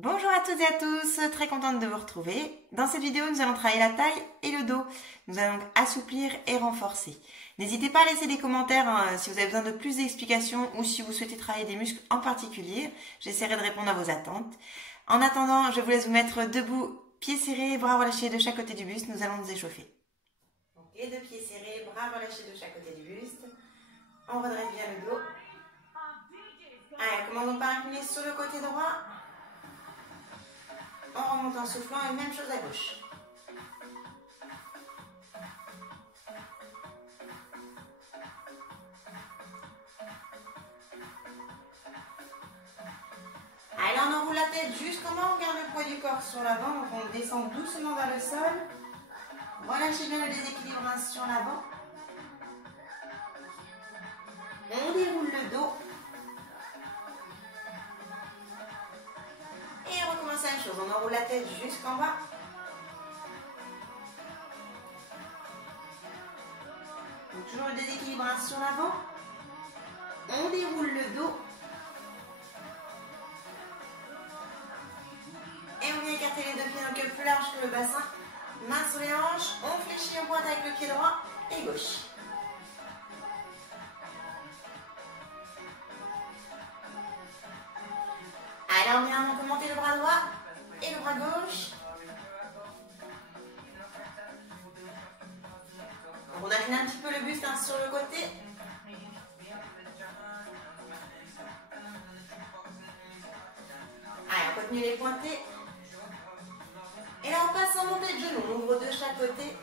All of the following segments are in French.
Bonjour à toutes et à tous, très contente de vous retrouver. Dans cette vidéo, nous allons travailler la taille et le dos. Nous allons donc assouplir et renforcer. N'hésitez pas à laisser des commentaires si vous avez besoin de plus d'explications ou si vous souhaitez travailler des muscles en particulier. J'essaierai de répondre à vos attentes. En attendant, je vous laisse vous mettre debout, pieds serrés, bras relâchés de chaque côté du buste. Nous allons nous échauffer. Donc, les deux pieds serrés, bras relâchés de chaque côté du buste. On redresse bien le dos. Allez, commençons par incliner sur le côté droit. On remonte en soufflant et même chose à gauche. Allez, là on enroule la tête jusqu'en bas, on garde le poids du corps sur l'avant, donc on descend doucement vers le sol. Relâchez bien le déséquilibre sur l'avant. On déroule le dos. Et on recommence la même chose, on enroule la tête jusqu'en bas. Donc toujours le déséquilibre sur l'avant. On déroule le dos. Et on vient écarter les deux pieds, donc plus large que le bassin. Main sur les hanches, on fléchit, on pointe avec le pied droit et gauche. Alors bien, on peut monter le bras droit et le bras gauche. Donc on incline un petit peu le buste sur le côté. Allez, on continue les pointés. Et là on passe en montée de genoux, on ouvre de chaque côté.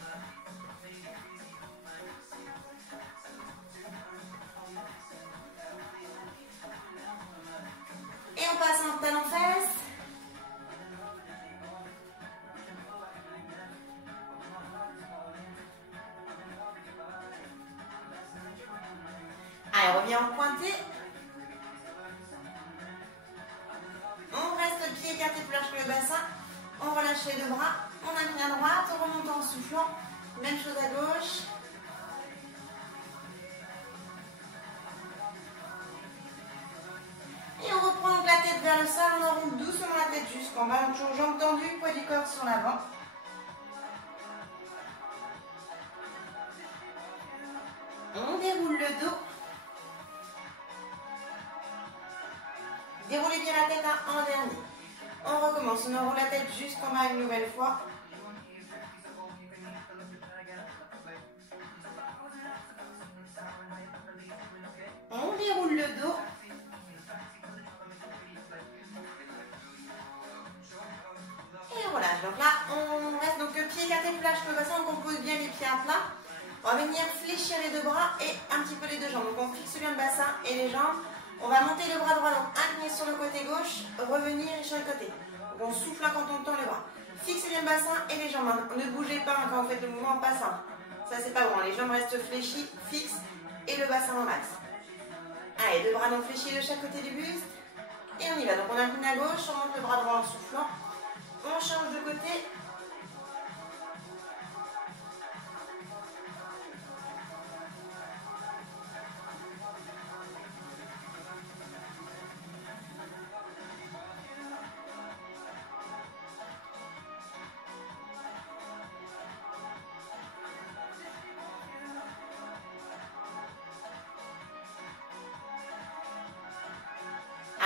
Et on passe en talon-fesse. Allez, on revient en pointé. On reste le pied écarté plus large que le bassin. On relâche les deux bras. On incline à droite, on remonte en soufflant. Même chose à gauche. Et on reprend donc la tête vers le sol, on enroule doucement la tête jusqu'en bas, donc toujours jambes tendues, poids du corps sur l'avant. On déroule le dos. Déroulez bien la tête en dernier. On recommence, on enroule la tête jusqu'en bas une nouvelle fois. On déroule le dos. Et voilà, donc là on reste donc le pied écarté plus large que le bassin, on pose bien les pieds à plat. On va venir fléchir les deux bras et un petit peu les deux jambes. Donc on fixe bien le bassin et les jambes. On va monter le bras droit, donc incliner sur le côté gauche, revenir et sur le côté. Donc on souffle quand on tend le bras. Fixez bien le bassin et les jambes. Ne bougez pas quand vous faites le mouvement en passant. Ça c'est pas bon, les jambes restent fléchies, fixes et le bassin en max. Allez, deux bras donc fléchis de chaque côté du buste. Et on y va. Donc on incline à gauche, on monte le bras droit en soufflant. On change de côté.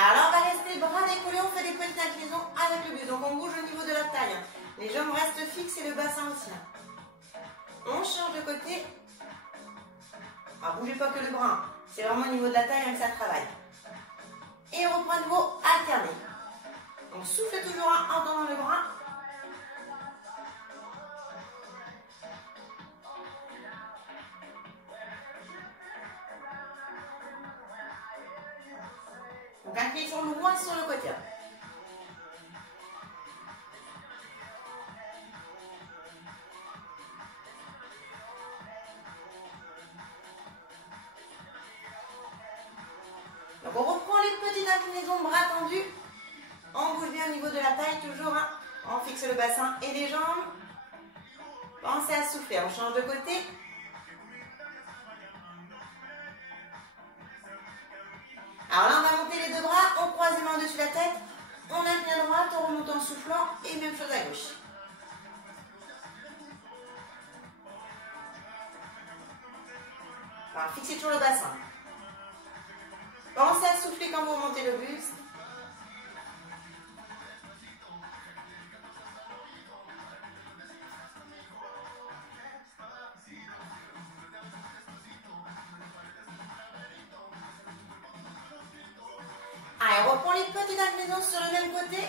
Alors là, on va rester bras décollés, on fait des petites inclinaisons avec le buste. Donc on bouge au niveau de la taille. Les jambes restent fixes et le bassin aussi. On change de côté. Alors bougez pas que le bras. C'est vraiment au niveau de la taille que ça travaille. Et on reprend de nouveau alterné. On souffle toujours en tendant le bras. Donc inclinaison loin sur le côté. Donc on reprend les petites inclinaisons, bras tendus. On bouge bien au niveau de la taille, toujours. On fixe le bassin et les jambes. Pensez à souffler, on change de côté. Alors là, on va monter les deux bras, on croise les mains au-dessus de la tête, on incline à droite, on et même chose à gauche. Alors, fixez toujours le bassin. Pensez à souffler quand vous remontez le buste. Allez, on reprend les petites inclinaisons sur le même côté.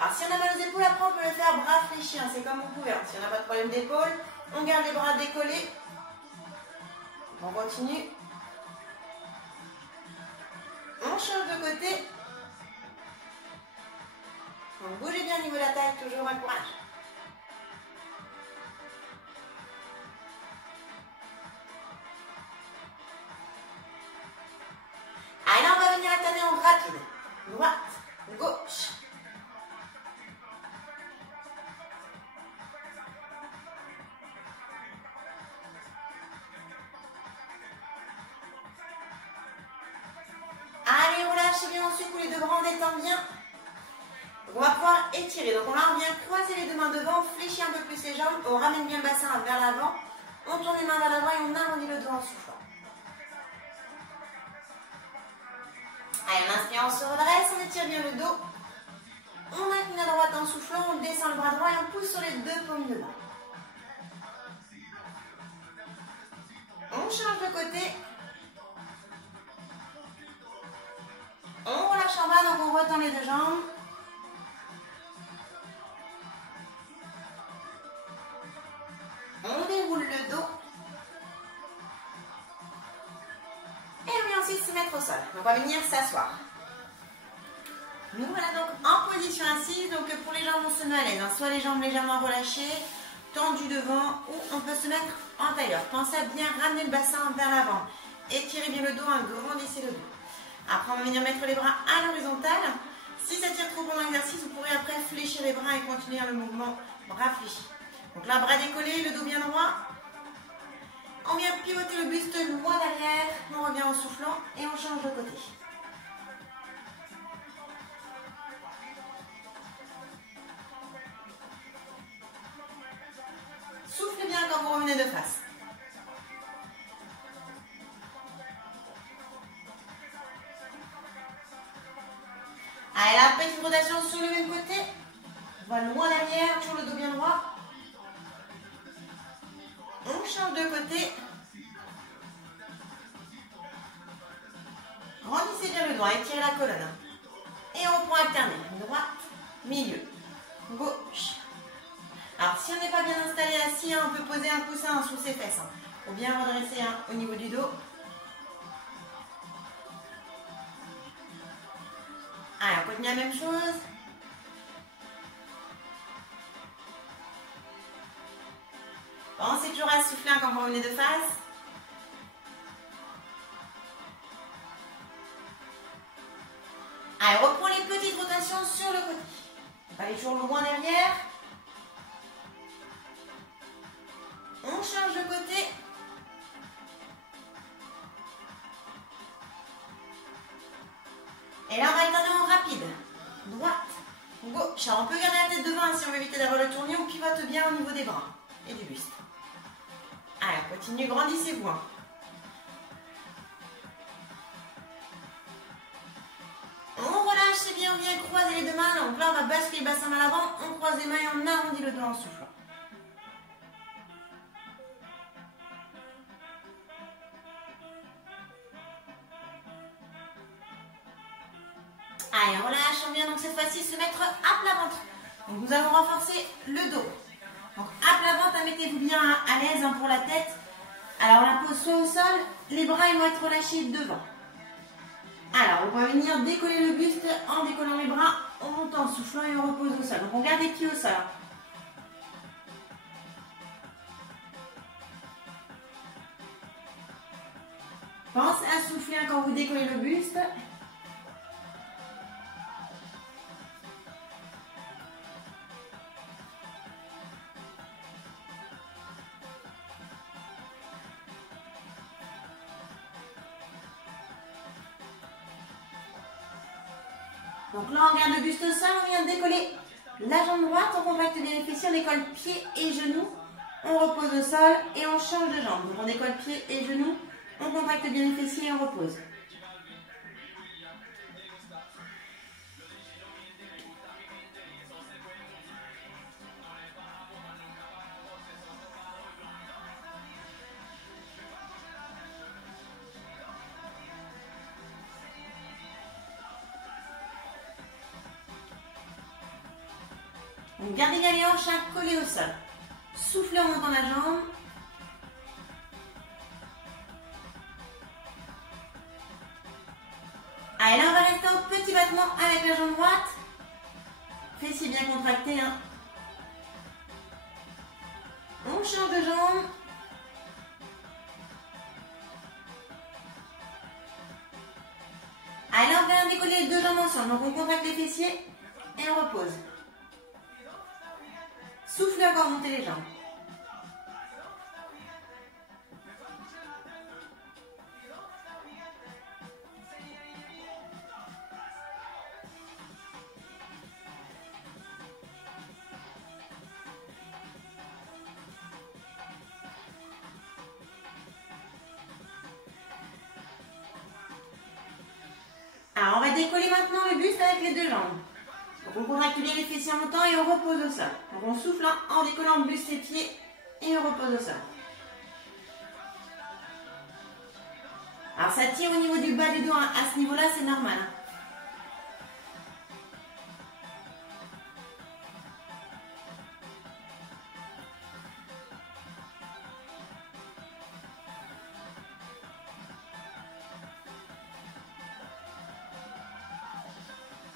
Alors, si on a mal aux épaules, après, on peut le faire bras fléchis. Hein, c'est comme vous pouvez. Hein. Si on n'a pas de problème d'épaule, on garde les bras décollés. On continue. On change de côté. Donc, bougez bien au niveau de la taille, toujours un courage. Allez, là, on va venir alterner en rapide. Droite, gauche. Allez, on lâche bien, on secoue les deux bras, on détend bien. Donc, on va pouvoir étirer. Donc là, on vient croiser les deux mains devant, on fléchit un peu plus les jambes, on ramène bien le bassin vers l'avant, on tourne les mains vers l'avant et on arrondit le dos en soufflant. Allez, on inspire, on se redresse, on étire bien le dos. On incline à droite en soufflant, on descend le bras droit et on pousse sur les deux paumes de main. On change de côté. On relâche en bas, donc on retend les deux jambes. On déroule le dos. Et on vient ensuite se mettre au sol. Donc on va venir s'asseoir. Nous voilà donc en position assise. Donc pour les jambes, on se met à l'aise. Hein. Soit les jambes légèrement relâchées, tendues devant, ou on peut se mettre en tailleur. Pensez à bien ramener le bassin vers l'avant. Étirez bien le dos, agrandissez le dos. Après, on va venir mettre les bras à l'horizontale. Si ça tire trop pendant l'exercice, vous pourrez après fléchir les bras et continuer le mouvement bras fléchis. Donc là, bras décollés, le dos bien droit. On vient pivoter le buste loin derrière. On revient en soufflant et on change de côté. Soufflez bien quand vous revenez de face. Allez, la petite rotation sur le même côté. On va loin derrière, toujours le dos bien droit. On change de côté. Grandissez bien le doigt, étirez la colonne. Et on reprend alterner. Droite, milieu, gauche. Alors, si on n'est pas bien installé assis, on peut poser un coussin sous ses fesses. Pour bien redresser au niveau du dos. Allez, on continue la même chose. Pensez toujours à souffler quand vous revenez de face. Allez, reprends les petites rotations sur le côté. Allez, toujours loin derrière. On change de côté. Et là, on va alterner en rapide. Droite, gauche. Alors, on peut garder la tête devant si on veut éviter d'avoir le tournis. On pivote bien au niveau des bras et du buste. Allez, on continue, grandissez-vous. On relâche, c'est bien, on vient croiser les deux mains. Donc là, on va basculer le bassin vers l'avant. On croise les mains et on arrondit le dos en soufflant. Allez, on relâche, on vient donc cette fois-ci se mettre à plat ventre. Donc nous allons renforcer le dos. Donc à plat ventre, mettez-vous bien à l'aise pour la tête. Alors la pose soit au sol, les bras ils vont être relâchés devant. Alors on va venir décoller le buste en décollant les bras, on monte en soufflant et on repose au sol. Donc on garde les pieds au sol. Pensez à souffler quand vous décollez le buste. Donc là, on garde le buste au sol, on vient décoller La jambe droite, on contracte bien les fessiers, on décolle pieds et genoux, on repose au sol et on change de jambe. Donc on décolle pieds et genoux, on contracte bien les fessiers et on repose. Donc gardez bien les hanches collées au sol. Soufflez en montant la jambe. Allez, là on va rester en petit battement avec la jambe droite. Fessiers bien contractés. Hein. On change de jambe. Allez, là on vient décoller les deux jambes ensemble. Donc on contracte les fessiers et on repose. Soufflez encore, montez les jambes. Alors, on va décoller maintenant le buste avec les deux jambes. Donc, on contracte bien les fessiers en montant et on repose au sol. Donc, on souffle en décollant le buste et pieds et on repose au sol. Alors, ça tire au niveau du bas du dos. Hein. À ce niveau-là, c'est normal. Hein.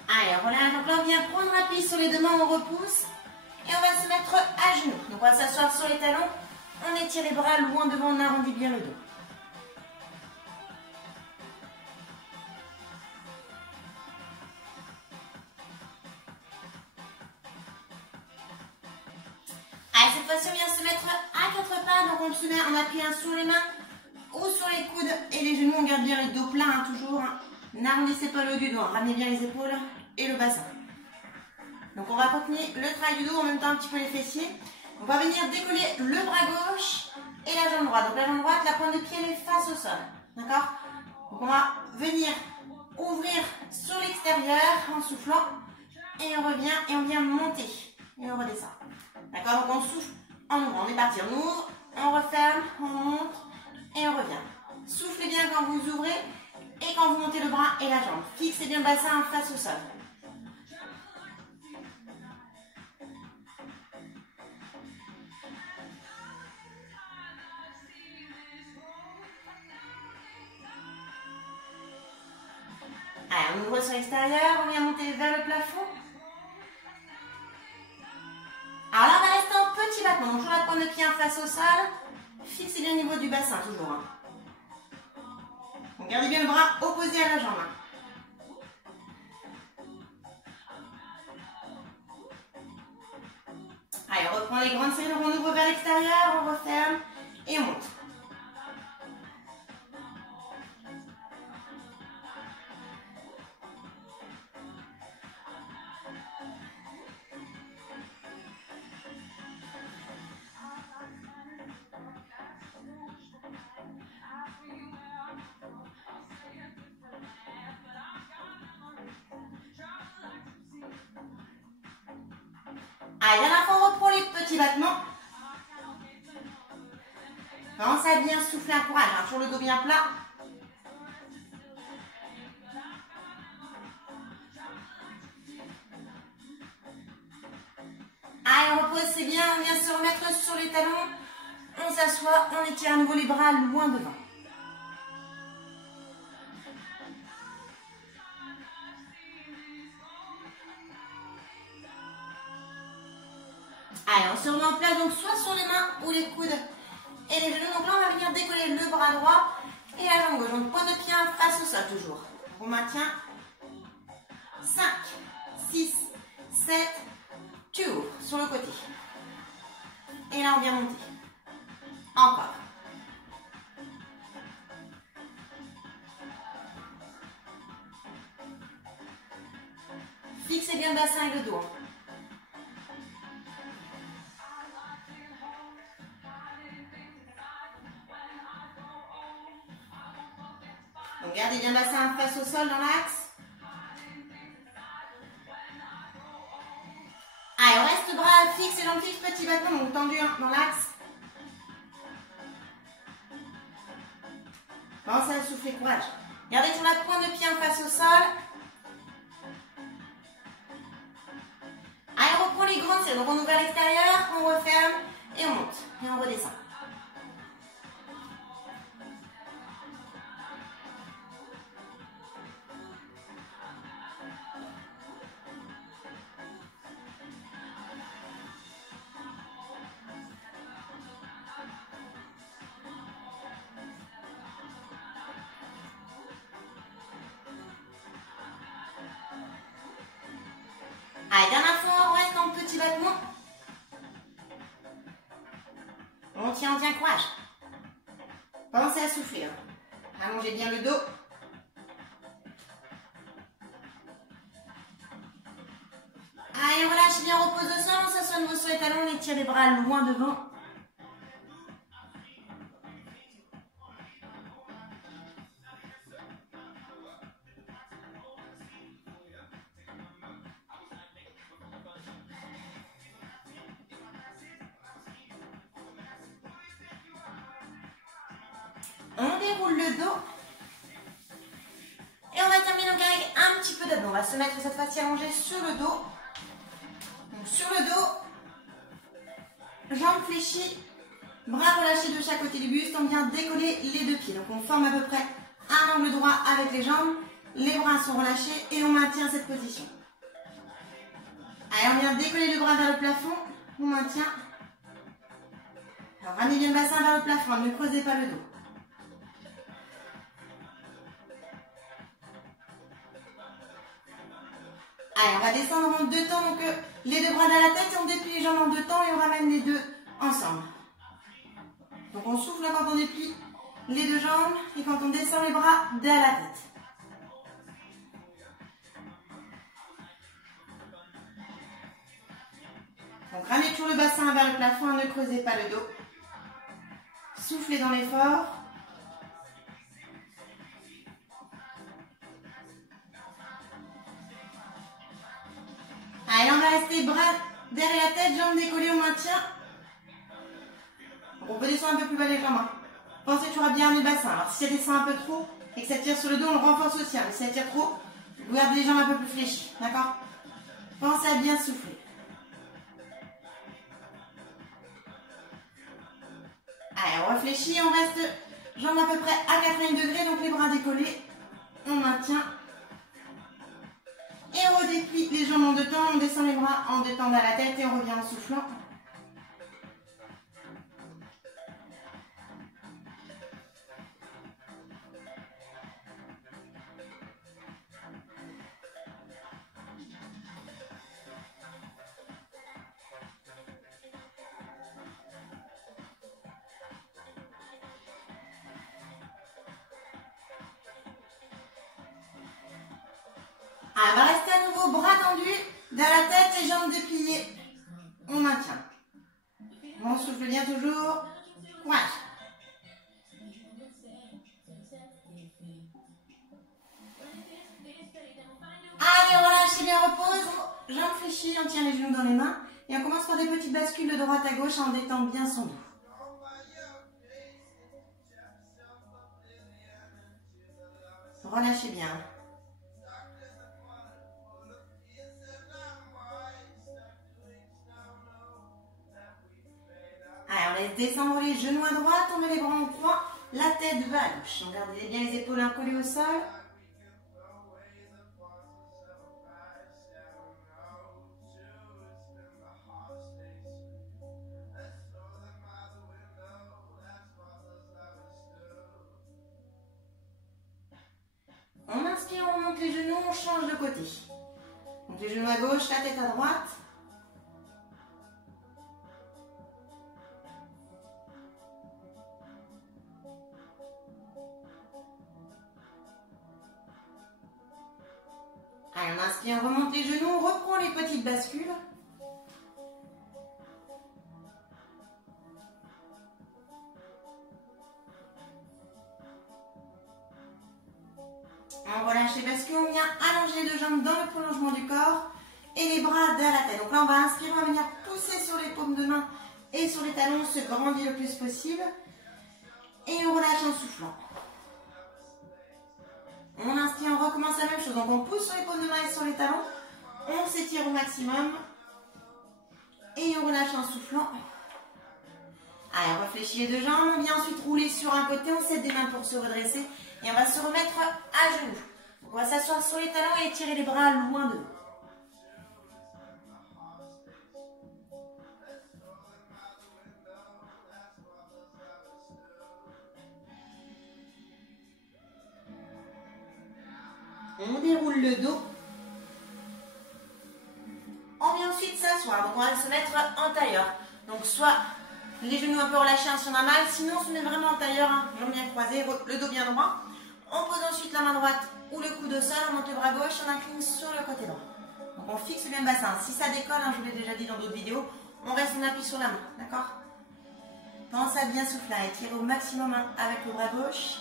Allez, relâche. Donc là, on vient prendre appui sur les deux mains, on repousse. Et on va se mettre à genoux. Donc, on va s'asseoir sur les talons. On étire les bras loin devant, on arrondit bien le dos. Allez, cette fois-ci, on vient se mettre à quatre pas. Donc, on se met en appuyant sur les mains ou sur les coudes et les genoux. On garde bien le dos plein, hein, toujours. Hein. N'arrondissez pas le haut du dos. Hein. Ramenez bien les épaules et le bassin. Donc, on va retenir le travail du dos, en même temps un petit peu les fessiers. On va venir décoller le bras gauche et la jambe droite. Donc, la jambe droite, la pointe de pied, elle est face au sol. D'accord? Donc, on va venir ouvrir sur l'extérieur en soufflant. Et on revient et on vient monter. Et on redescend. D'accord? Donc, on souffle en ouvrant. On est parti. On ouvre, on referme, on monte et on revient. Soufflez bien quand vous ouvrez et quand vous montez le bras et la jambe. Fixez bien le bassin face au sol. Allez, on ouvre sur l'extérieur, on vient monter vers le plafond. Alors là, on va rester en petit battement. Donc, toujours la pointe de pied en face au sol. Fixez bien le niveau du bassin, toujours. Hein. Donc, gardez bien le bras opposé à la jambe. Hein. Allez, on reprend les grandes serrures, on ouvre vers l'extérieur, on referme et on monte. Allez, dernière fois, on reprend les petits battements. Pensez à bien souffler un courage, hein, sur le dos bien plat. Allez, on repose, c'est bien, on vient se remettre sur les talons. On s'assoit, on étire à nouveau les bras loin devant. Allez, on se remet en place, donc soit sur les mains ou les coudes et les genoux. Donc là, on va venir décoller le bras droit et la jambe gauche. Donc, pointe de pied face au sol, toujours. On maintient 5, 6, 7, tu ouvres sur le côté. Et là, on vient monter. Encore. Fixez bien le bassin et le dos. Donc gardez bien le bassin face au sol dans l'axe. Allez, on reste bras fixes et jambes fixes, petit battement, donc tendu dans l'axe. Pensez à souffler, courage. Gardez sur la pointe de pied en face au sol. Allez, on reprend les grandes selles. Donc on ouvre à l'extérieur, on referme et on monte. Et on redescend. Allez, dernière fois, on reste en petit battement. On tient, courage. Pensez à souffler. Hein. Allongez bien le dos. Allez, on relâche bien, on repose au sol, on s'assoit de vos sur les talons, on étire les bras loin devant. On déroule le dos. Et on va terminer donc avec un petit peu d'abdos. On va se mettre cette fois-ci allongé sur le dos. Donc sur le dos, jambes fléchies, bras relâchés de chaque côté du buste. On vient décoller les deux pieds. Donc on forme à peu près un angle droit avec les jambes. Les bras sont relâchés et on maintient cette position. Allez, on vient décoller le bras vers le plafond. On maintient. Alors ramenez bien le bassin vers le plafond. Ne creusez pas le dos. Allez, on va descendre en deux temps, donc les deux bras derrière la tête, et on déplie les jambes en deux temps et on ramène les deux ensemble. Donc on souffle quand on déplie les deux jambes et quand on descend les bras derrière la tête. Donc ramenez toujours le bassin vers le plafond, ne creusez pas le dos. Soufflez dans l'effort. Allez, on va rester bras derrière la tête, jambes décollées au maintien. Donc on peut descendre un peu plus bas les jambes. Hein. Pensez toujours à bien amener le bassin. Alors si ça descend un peu trop et que ça tire sur le dos, on le renforce aussi. Hein. Mais si ça tire trop, vous gardez les jambes un peu plus fléchies. D'accord? Pensez à bien souffler. Allez, on réfléchit, on reste jambes à peu près à 90 degrés, donc les bras décollés. On maintient. Et on redéplie les jambes en deux temps, on descend les bras en deux temps à la tête et on revient en soufflant. On va rester à nouveau bras tendus, derrière la tête et jambes dépliées. On maintient. On souffle bien toujours. Courage. Allez, on relâche bien, repose. Jambes fléchies, on tient les genoux dans les mains. Et on commence par des petites bascules de droite à gauche en détendant bien son dos. Relâchez bien. Allez, on laisse descendre les genoux à droite, on met les bras en croix, la tête va à gauche. On garde bien les épaules collées au sol. On inspire, on remonte les genoux, on change de côté. Donc les genoux à gauche, la tête à droite. Allez, on inspire, on remonte les genoux, on reprend les petites bascules. relâcher parce qu'on vient allonger les deux jambes dans le prolongement du corps et les bras derrière la tête. Donc là, on va inspirer, on va venir pousser sur les paumes de main et sur les talons, se grandir le plus possible. Et on relâche en soufflant. On inspire, on recommence la même chose. Donc on pousse sur les paumes de main et sur les talons. On s'étire au maximum. Et on relâche en soufflant. Allez, on réfléchit les deux jambes. On vient ensuite rouler sur un côté. On s'aide des mains pour se redresser. Et on va se remettre à genoux. Donc on va s'asseoir sur les talons et étirer les bras loin de nous. On déroule le dos. On vient ensuite s'asseoir. Donc on va se mettre en tailleur. Donc soit les genoux un peu relâchés si on a mal. Sinon on se met vraiment en tailleur, jambes bien croisées, le dos bien droit. On pose ensuite la main droite ou le coude au sol. On monte le bras gauche, on incline sur le côté droit. Donc on fixe bien le bassin. Si ça décolle, je vous l'ai déjà dit dans d'autres vidéos, on reste en appui sur la main. D'accord? Pense à bien souffler. Étirer au maximum avec le bras gauche.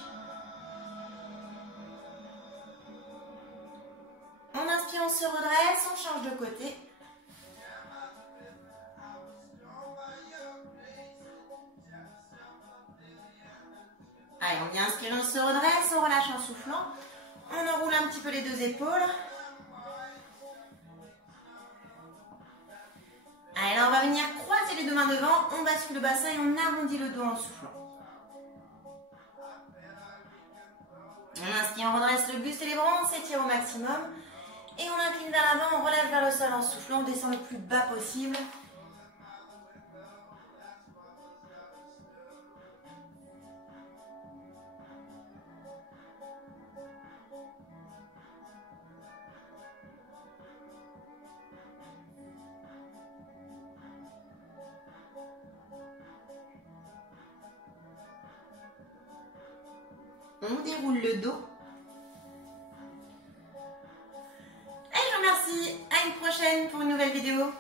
On inspire, on se redresse, on change de côté. Allez, on vient inspirer, on se redresse, on relâche en soufflant. On enroule un petit peu les deux épaules. Allez, là on va venir croiser les deux mains devant, on bascule le bassin et on arrondit le dos en soufflant. On inspire, on redresse le buste et les bras, on s'étire au maximum. Et on incline vers l'avant, on relève vers le sol en soufflant, on descend le plus bas possible. On déroule le dos. Et je vous remercie. À une prochaine pour une nouvelle vidéo.